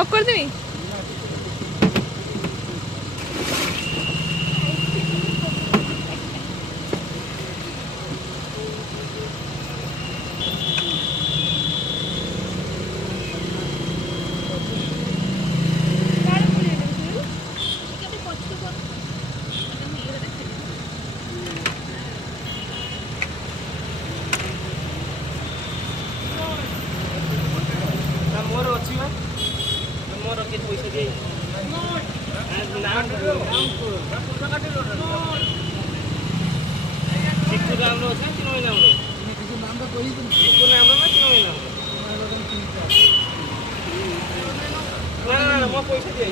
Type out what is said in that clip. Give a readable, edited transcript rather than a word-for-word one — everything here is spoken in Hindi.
অফ করে দিবি। मोर अच्छी मोर के पैसा दे चिक्कू नाम रो छ किनो नाम रो चिक्कू नाम तो कोई चिक्कू नाम रो ना किनो नाम रो ना ना ना म पैसा दे